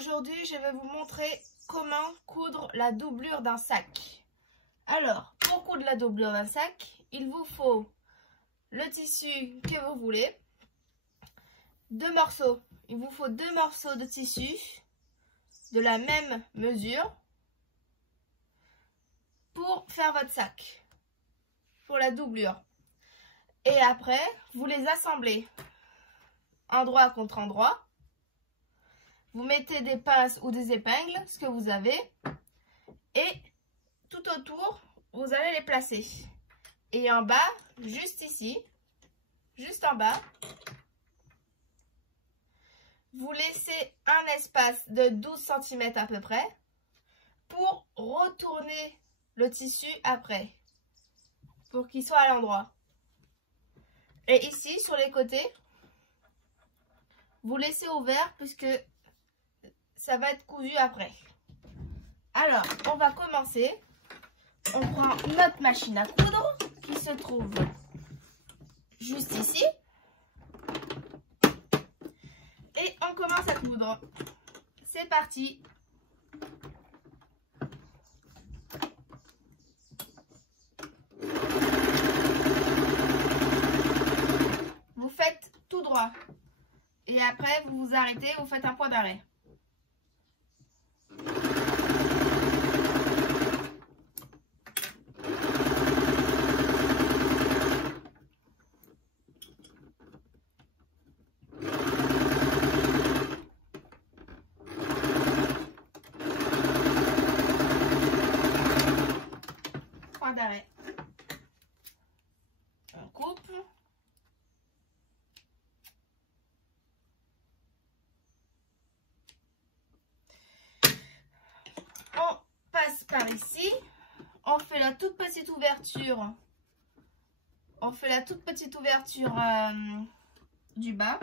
Aujourd'hui, je vais vous montrer comment coudre la doublure d'un sac. Alors, pour coudre la doublure d'un sac, il vous faut le tissu que vous voulez, deux morceaux. Il vous faut deux morceaux de tissu de la même mesure pour faire votre sac, pour la doublure. Et après, vous les assemblez endroit contre endroit. Vous mettez des pinces ou des épingles, ce que vous avez, et tout autour, vous allez les placer. Et en bas, juste ici, juste en bas, vous laissez un espace de 12 cm à peu près pour retourner le tissu après, pour qu'il soit à l'endroit. Et ici, sur les côtés, vous laissez ouvert puisque ça va être cousu après. Alors, on va commencer. On prend notre machine à coudre qui se trouve juste ici. Et on commence à coudre. C'est parti. Vous faites tout droit. Et après, vous vous arrêtez, vous faites un point d'arrêt. Point d'arrêt. On coupe. On passe par ici. On fait la toute petite ouverture. On fait la toute petite ouverture du bas.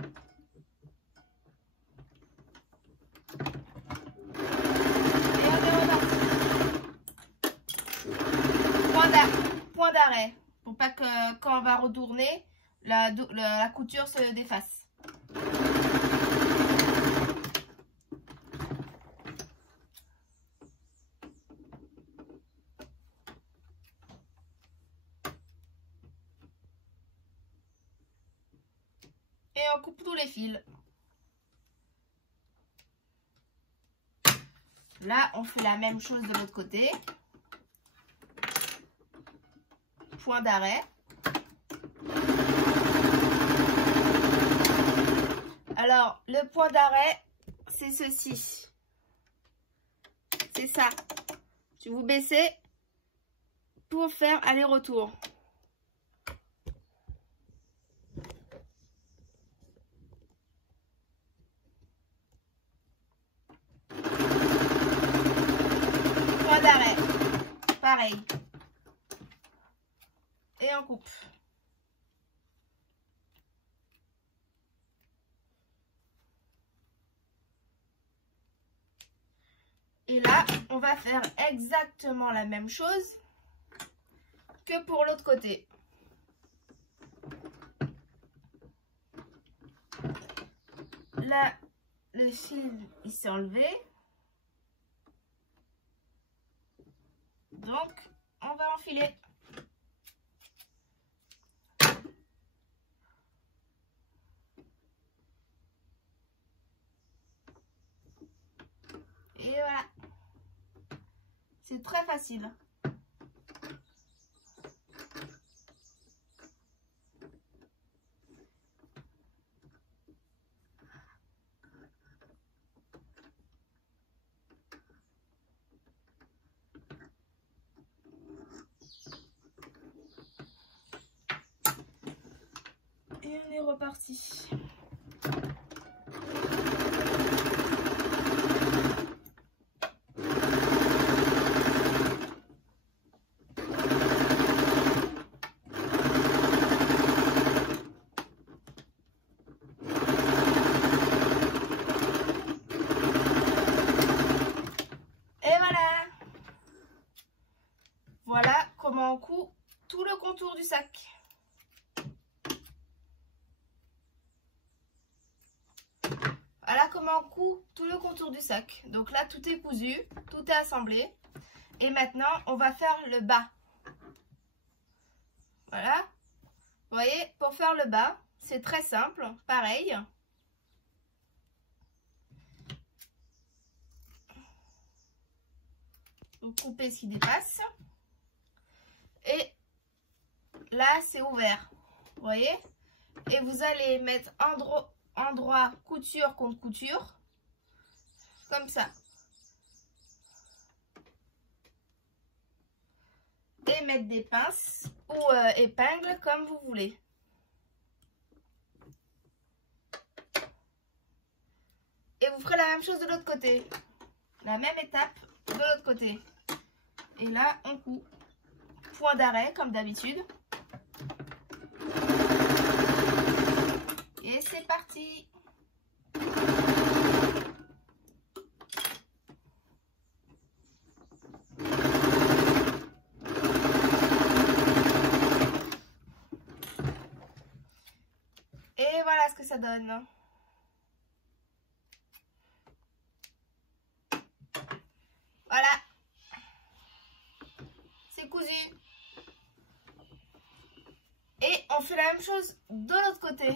Et on est reparti. Point d'arrêt. Pour pas que quand on va retourner, la couture se défasse. Et on coupe tous les fils. Là, on fait la même chose de l'autre côté. Point d'arrêt. Alors, le point d'arrêt, c'est ceci. C'est ça. Tu vous baissez pour faire aller-retour. Point d'arrêt. Pareil. Et on coupe. Et là, on va faire exactement la même chose que pour l'autre côté. Là, le fil, il s'est enlevé. Donc, on va enfiler. Et voilà. C'est très facile. Et on est reparti. Voilà comment on coud tout le contour du sac. Voilà comment comment on coud tout le contour du sac. Donc là, tout est cousu, tout est assemblé. Et maintenant, on va faire le bas. Voilà. Vous voyez, pour faire le bas, c'est très simple, pareil. Vous coupez ce qui dépasse. Et là, c'est ouvert. Vous voyez? Et vous allez mettre endroit couture contre couture. Comme ça. Et mettre des pinces ou épingles comme vous voulez. Et vous ferez la même chose de l'autre côté. La même étape de l'autre côté. Et là, on coud. Point d'arrêt comme d'habitude. Et c'est parti. Et voilà ce que ça donne. Voilà. C'est cousu. Et on fait la même chose de l'autre côté.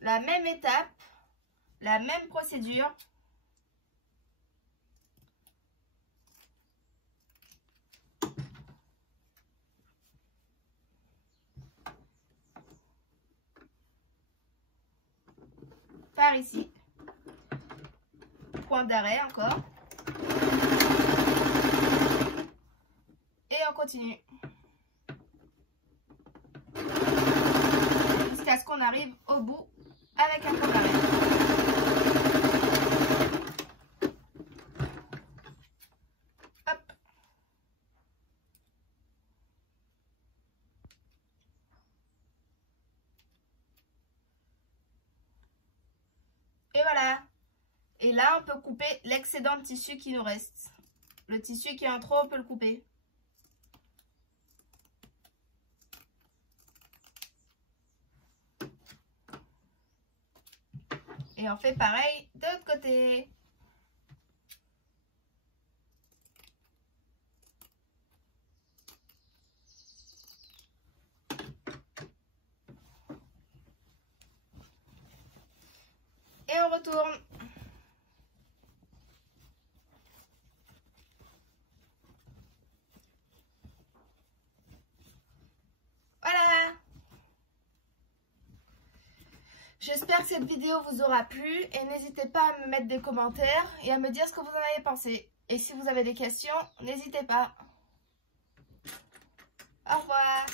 La même étape, la même procédure. Par ici. Point d'arrêt encore. Et on continue. Jusqu'à ce qu'on arrive au bout avec un point d'arrêt. Hop. Et voilà. Et là, on peut couper l'excédent de tissu qui nous reste. Le tissu qui est en trop, on peut le couper. Et on fait pareil de l'autre côté. Et on retourne. Voilà. J'espère que cette vidéo vous aura plu et n'hésitez pas à me mettre des commentaires et à me dire ce que vous en avez pensé. Et si vous avez des questions, n'hésitez pas. Au revoir.